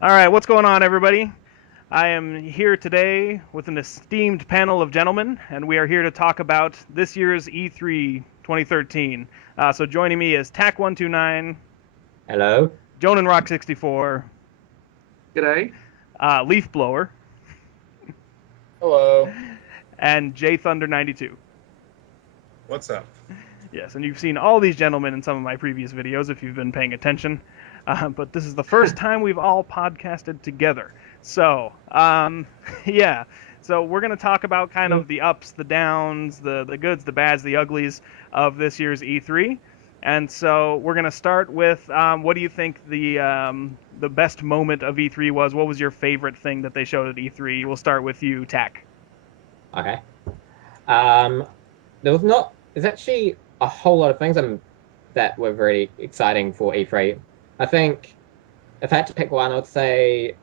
All right, what's going on, everybody? I am here today with an esteemed panel of gentlemen, and we are here to talk about this year's E3 2013. So joining me is Tac129, Hello. Jonan Rock 64, G'day. Leaf Blower, Hello. and J Thunder 92. What's up? Yes, and you've seen all these gentlemen in some of my previous videos if you've been paying attention. But this is the first time we've all podcasted together. So, yeah. So we're going to talk about kind of the ups, the downs, the goods, the bads, the uglies of this year's E3. And so we're going to start with what do you think the best moment of E3 was? What was your favorite thing that they showed at E3? We'll start with you, Tac. Okay. Um, there was not. There's actually a whole lot of things that were very exciting for E3. I think if I had to pick one, I would say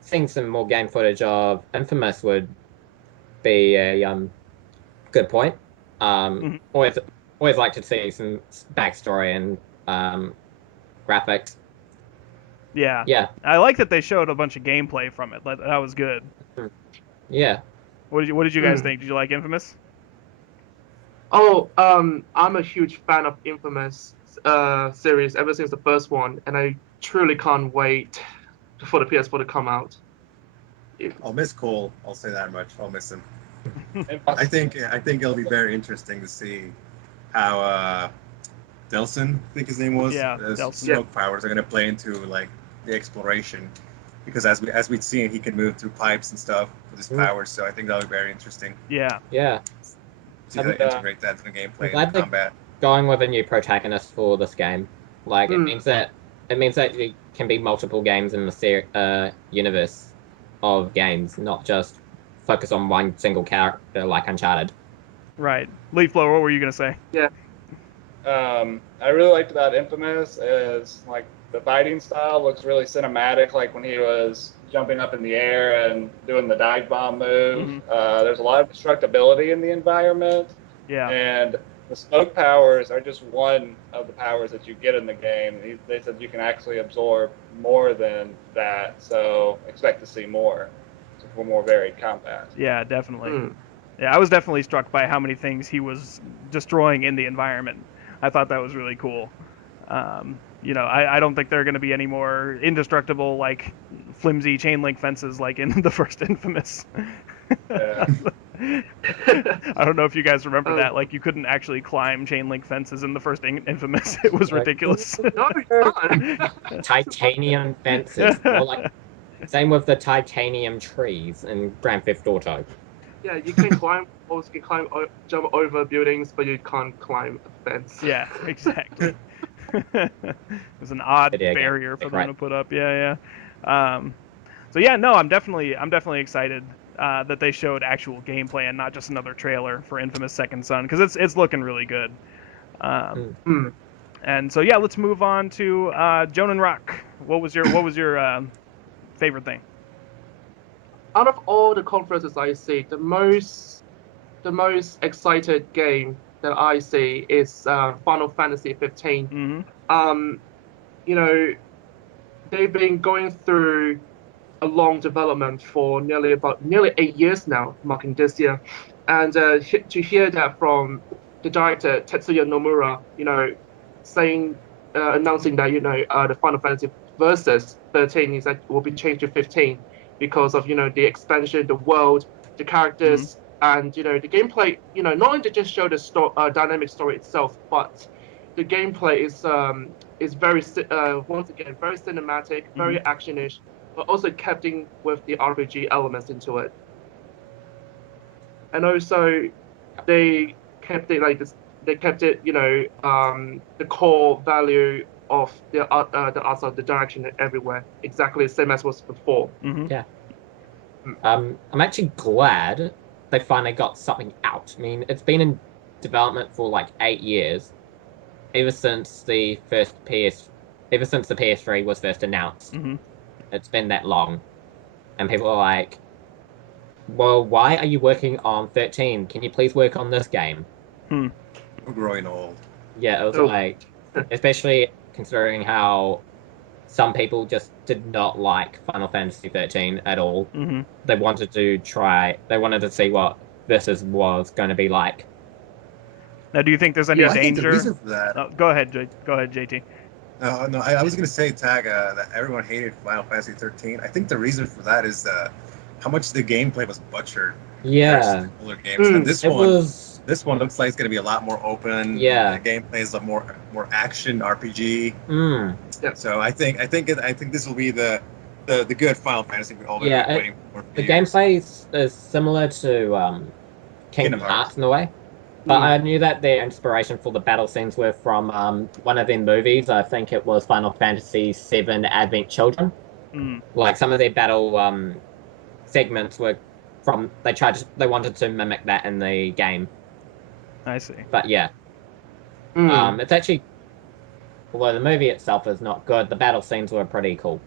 seeing some more game footage of Infamous would be a good point. Mhm. Always like to see some backstory and graphics. Yeah, Yeah. I like that they showed a bunch of gameplay from it. That was good. Yeah. What did you guys Mm. think? Did you like Infamous? I'm a huge fan of Infamous series ever since the first one, and I truly can't wait for the PS4 to come out. I'll miss Cole. I'll say that much. I'll miss him. Yeah, I think it'll be very interesting to see how Delson, I think his name was, his Delson. Yeah. smoke powers are going to play into like the exploration. Because as we'd seen, he can move through pipes and stuff with his Mm. powers. So I think that'll be very interesting. Yeah, Yeah. See how I'm, they integrate that in the I'm gameplay and the glad they're combat. going with a new protagonist for this game. Like Mm. it means that it can be multiple games in the universe of games, not just focus on one single character like Uncharted. right. Leaf blower. What were you gonna say? Yeah. I really liked about Infamous is like the fighting style looks really cinematic. Like when he was jumping up in the air and doing the dive bomb move. Hmm. There's a lot of destructibility in the environment, Yeah, and the smoke powers are just one of the powers that you get in the game. They said you can actually absorb more than that, so expect to see more, so for more varied combat. yeah, definitely. Mm. Yeah, I was definitely struck by how many things he was destroying in the environment. I thought that was really cool. I don't think there are going to be any more indestructible, like flimsy chain link fences like in the first Infamous. Yeah. I don't know if you guys remember Oh that. Like, you couldn't actually climb chain link fences in the first Infamous. It was Like ridiculous. no, you can't. titanium fences, or like same with the titanium trees in Grand Theft Auto. Yeah, you can climb walls, you can jump over buildings, but you can't climb a fence. Yeah, exactly. It was an odd Video game, barrier for like, them right? to put up. Yeah, yeah. So yeah, no, I'm definitely excited that they showed actual gameplay and not just another trailer for Infamous Second Son because it's looking really good. Um, Mm. Mm. and so yeah, let's move on to Jonan Rock. What was your favorite thing? Out of all the conferences I see, the most excited game that I see is Final Fantasy 15. Hmm. Um, you know, they've been going through a long development for nearly 8 years now, marking this year, and to hear that from the director Tetsuya Nomura, saying announcing that the Final Fantasy Versus 13 is that will be changed to 15 because of the expansion, the world, the Hmm. characters, and the gameplay. Not only to just show the dynamic story itself, but the gameplay is very once again very cinematic, Hmm. very actionish, but also kept in with the RPG elements into it. And also they kept it like this. They kept it, the core value of the art of the direction everywhere, exactly the same as was before. Hmm. Yeah. Mm. I'm actually glad they finally got something out. I mean, it's been in development for like 8 years, ever since ever since the PS3 was first announced. Hmm. It's been that long, and people are like, "Well, why are you working on 13? Can you please work on this game?" Hmm. I'm growing old. Yeah, it was Oh, like, especially considering how some people just did not like Final Fantasy 13 at all. Hmm. They wanted to see what was going to be like. Now, do you think there's any Yeah, I think the danger? reason for that. Go ahead, Go ahead, JT. No, I was gonna say, Tag, that everyone hated Final Fantasy 13. I think the reason for that is how much the gameplay was butchered versus Yeah, the older games. And it was. this one looks like it's gonna be a lot more open. Yeah. The gameplay is a more action RPG. Mm, So I think this will be the good Final Fantasy we've all been Yeah, waiting for the years. gameplay is similar to Kingdom Hearts in a way. But I knew that their inspiration for the battle scenes were from one of their movies. I think it was Final Fantasy VII Advent Children. Mm, Like some of their battle segments were from they wanted to mimic that in the game. I see. But yeah, Mm. it's actually, although the movie itself is not good, the battle scenes were pretty cool.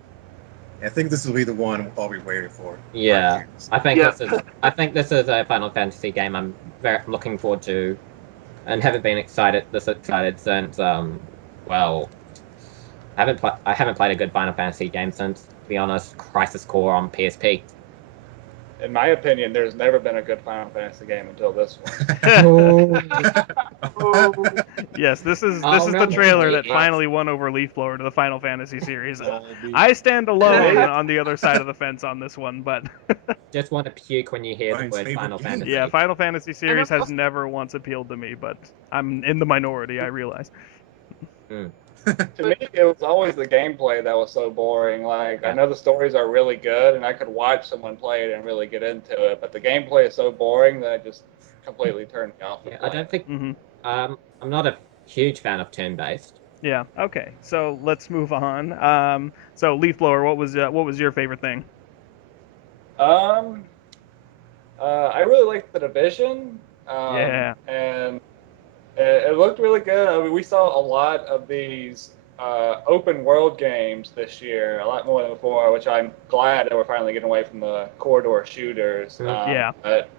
I think this will be the one we'll all be waiting for. Yeah, I think Yeah. this is a Final Fantasy game I'm very looking forward to, and haven't been this excited since well, I haven't played a good Final Fantasy game since, to be honest, Crisis Core on PSP. In my opinion, there's never been a good Final Fantasy game until this one. Yes, this is Oh, the no, trailer that yes. finally won over Leaf Blower to the Final Fantasy series. Dolby. I stand alone on the other side of the fence on this one, but Just want to puke when you hear the Ryan's word favorite Final game. Fantasy. yeah, Final Fantasy series has also- never once appealed to me, but I'm in the minority, I realize. To me, it was always the gameplay that was so boring. Like, I know the stories are really good, and I could watch someone play it and really get into it, but the gameplay is so boring that it just completely turned me off. Yeah, I don't think Hmm. I'm not a huge fan of turn-based. Yeah. Okay. So let's move on. So Leaf Blower, what was your favorite thing? Um, I really liked the Division. Yeah. And it looked really good. I mean, we saw a lot of these open world games this year, a lot more than before, which I'm glad that we're finally getting away from the corridor shooters. Yeah. But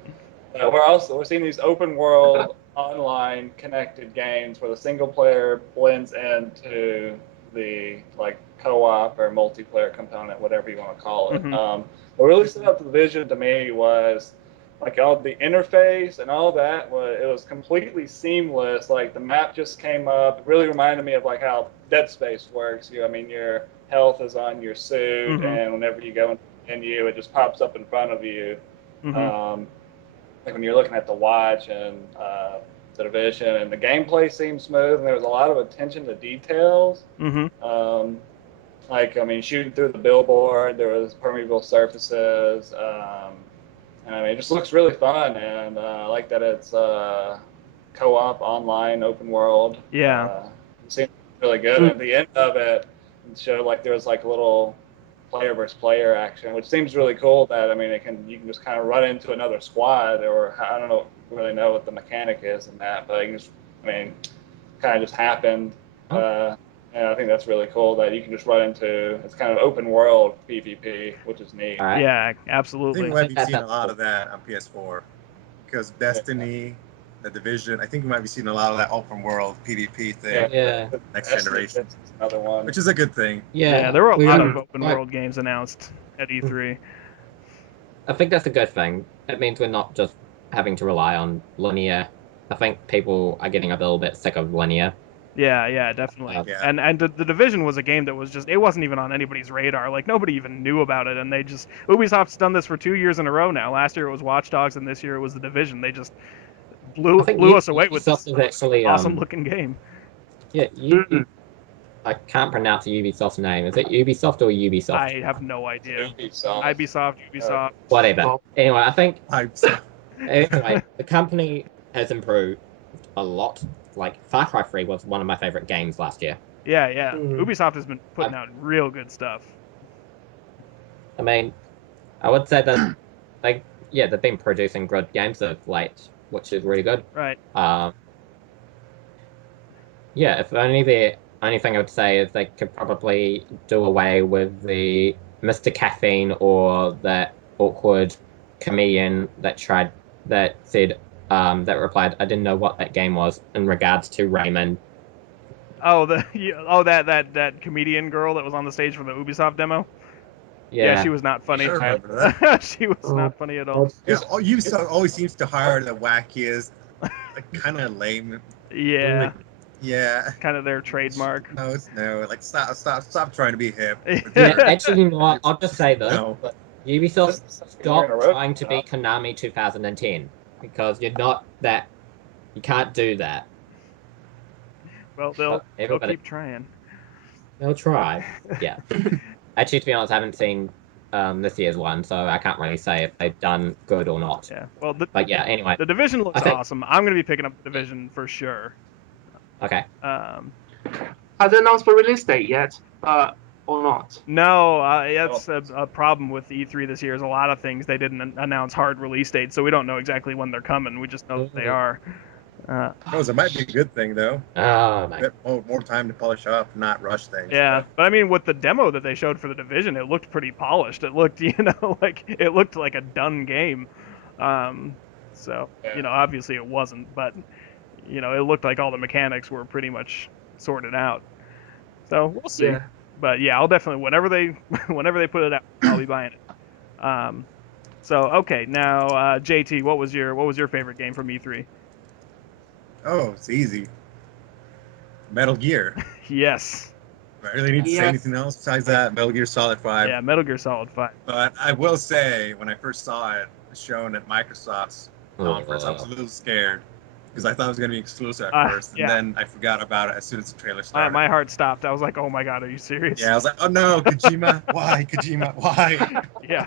we're seeing these open world online connected games where the single player blends into the like co-op or multiplayer component, whatever you want to call it. Mhm. What really stood out to the vision to me was like all the interface and all that it was completely seamless. Like the map just came up. It really reminded me of like how Dead Space works. I mean, your health is on your suit, Mhm. and whenever you go into the menu, it just pops up in front of you. Mhm. Like when you're looking at the watch and the Division, and the gameplay seemed smooth, and there was a lot of attention to details. Mhm. Like, I mean, shooting through the billboard, there was permeable surfaces. And I mean, it just looks really fun, and I like that it's co-op, online, open world. Yeah. It seemed really good. And at the end of it, it showed like there was like a little player versus player action, which seems really cool. That I mean, you can just kind of run into another squad, or I don't really know what the mechanic is in that, but you can just, I mean, kind of just happened. And I think that's really cool that you can just run into. It's kind of open world PvP, which is neat. All right. Yeah. I think Absolutely. we might be That's seeing a up lot cool. of that on PS4 because Destiny, the Division. I think we might be seeing a lot of that open world PvP thing. Yeah. Next Destiny generation. is another one. Which is a good thing. Yeah. There were a lot of Yeah. open world games announced at E3. I think that's a good thing. It means we're not just having to rely on linear. I think people are getting a little bit sick of linear. Yeah. Yeah. Definitely. Uh, Yeah. And the Division was a game that was just it wasn't even on anybody's radar. Like nobody even knew about it, and they just Ubisoft's done this for 2 years in a row now. Last year it was Watch Dogs, and this year it was the Division. They just I think blew us away with Ubisoft this is actually awesome looking game. yeah. I can't pronounce Ubisoft's name. Is it Ubisoft or Ubisoft? I have no idea. Ubisoft. Ubisoft. Whatever. Ubisoft. Anyway, I think So, anyway the company has improved a lot. Like Far Cry 3 was one of my favorite games last year. Yeah, yeah. Mhm. Ubisoft has been putting out real good stuff. I mean, I would say that they've been producing good games of late, which is really good. Right. Yeah, if only the only thing I would say is they could probably do away with the Mr. Caffeine or that awkward comedian that said that replied, I didn't know what that game was in regards to Rayman. Oh, that comedian girl that was on the stage for the Ubisoft demo. Yeah, she was not funny. I remember that. She was Oh. not funny at all. Yeah, Ubisoft always seems to hire the wackiest, like, kind of lame. Yeah, Yeah. kind of their trademark. No, like stop trying to be hip. Yeah, actually, you know what? I'll just say this. No. Ubisoft, We're in stop a row. trying to be Konami 2010 because you're not that. You can't do that. Well, they'll Everybody, keep trying. they'll try. Yeah. Actually, to be honest, I haven't seen this year's one, so I can't really say if they've done good or not. Yeah. Well, But yeah, anyway. the Division looks I think- awesome. I'm gonna be picking up the Division for sure. Okay. Have they announced the release date yet? Or not? No, that's a problem with E3 this year. Is a lot of things they didn't announce hard release dates, so we don't know exactly when they're coming. We just know that they are. No, it might be a good thing though. Oh my. Bit more time to polish up, not rush things. Yeah, but I mean, with the demo that they showed for the Division, it looked pretty polished. It looked, like it looked like a done game. So obviously it wasn't, but it looked like all the mechanics were pretty much sorted out. So we'll see. Yeah. But yeah, I'll definitely whenever they put it out, I'll be buying it. So okay, now JT, what was your favorite game from E3? Oh, it's easy. Metal Gear. Yes. Do I really need to say anything else besides that? Metal Gear Solid 5. Yeah, Metal Gear Solid 5. But I will say, when I first saw it shown at Microsoft's conference, I was a little scared because I thought it was going to be exclusive at first, and then I forgot about it as soon as the trailer started. My heart stopped. I was like, "Oh my god, are you serious?" Yeah, I was like, "Oh no, Kojima! Why, Kojima? Why?" Yeah.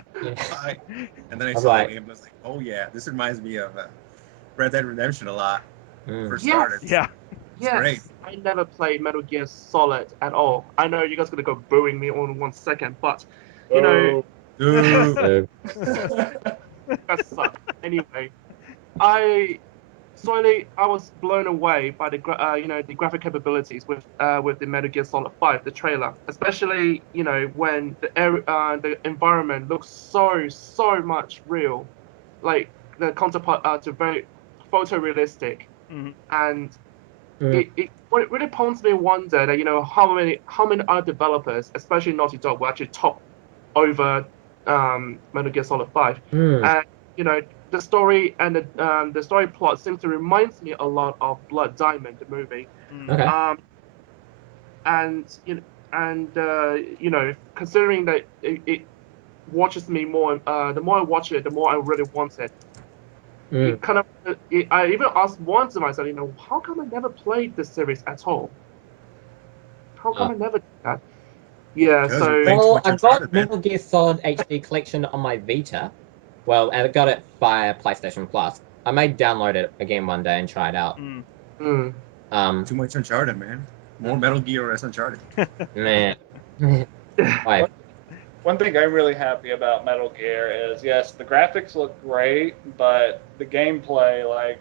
Why? And then I saw the game, and I was like, "Oh yeah, this reminds me of Red Dead Redemption a lot." First started. Yeah. Yes, great. I never played Metal Gear Solid at all. I know you guys are gonna go booing me on 1 second, but Dude. that sucked. Anyway, I was blown away by the the graphic capabilities with the Metal Gear Solid 5, the trailer, especially when the environment looks so much real, like the counterpart to very photorealistic, and it really prompts me to wonder that how many other developers, especially Naughty Dog, will actually top over Metal Gear Solid 5, and the story and the story plot seems to remind me a lot of Blood Diamond, the movie. Okay. Considering that it watches me more, the more I watch it, the more I really want it. It kind of, I even asked once to myself, how come I never played this series at all? How come I never did that? Yeah, so. Well, I got Metal Gear Solid HD Collection on my Vita. Well, and I got it via PlayStation Plus. I may download it again one day and try it out. Too much Uncharted, man. More Metal Gear or less Uncharted. Man. One thing I'm really happy about Metal Gear is, yes, the graphics look great, but the gameplay, like,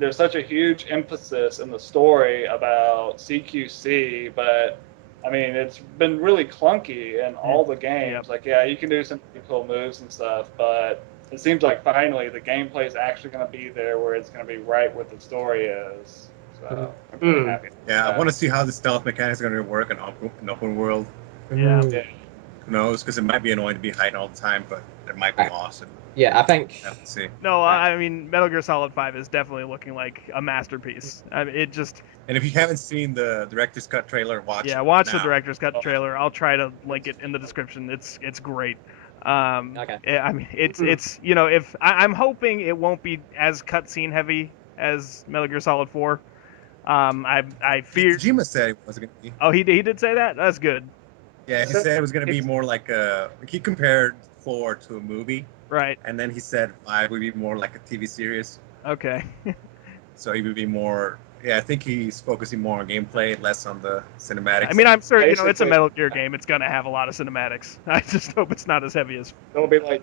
there's such a huge emphasis in the story about CQC, but I mean, it's been really clunky in all the games. Like, yeah, you can do some pretty cool moves and stuff, but it seems like finally the gameplay is actually going to be there where it's going to be right what the story is. So I'm really happy. Yeah, I want to see how the stealth mechanics are going to work in open world. Yeah. Who knows? Because it might be annoying to be hiding all the time, but it might be awesome. Yeah, I think. Let's see. No, I mean, Metal Gear Solid 5 is definitely looking like a masterpiece. I mean, it just. And if you haven't seen the director's cut trailer, watch it. Yeah, watch now. the director's cut trailer. I'll try to link it in the description. It's great. Okay. I mean, it's if I'm hoping it won't be as cutscene heavy as Metal Gear Solid 4. I fear. Kojima said it wasn't going to be. Oh, he did say that. That's good. Yeah, he said it was going to be more like he compared 4 to a movie. Right. And then he said 5 would be more like a TV series. Okay. So he would be more. Yeah, I think he's focusing more on gameplay, less on the cinematics. I mean, I'm sure it's a Metal Gear game. It's gonna have a lot of cinematics. I just hope it's not as heavy as. It'll be like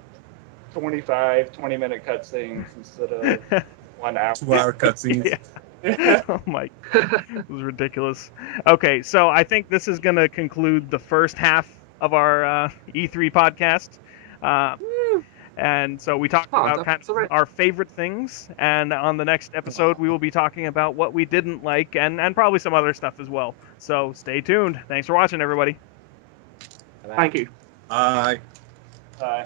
20-minute cutscenes instead of 1 hour. 2-hour cutscenes. Oh my, it was ridiculous. Okay, so I think this is gonna conclude the first half of our E3 podcast. And so we talked about kind of our favorite things, and on the next episode we will be talking about what we didn't like and probably some other stuff as well. So stay tuned. Thanks for watching, everybody. Bye-bye. Thank you. Bye. Bye.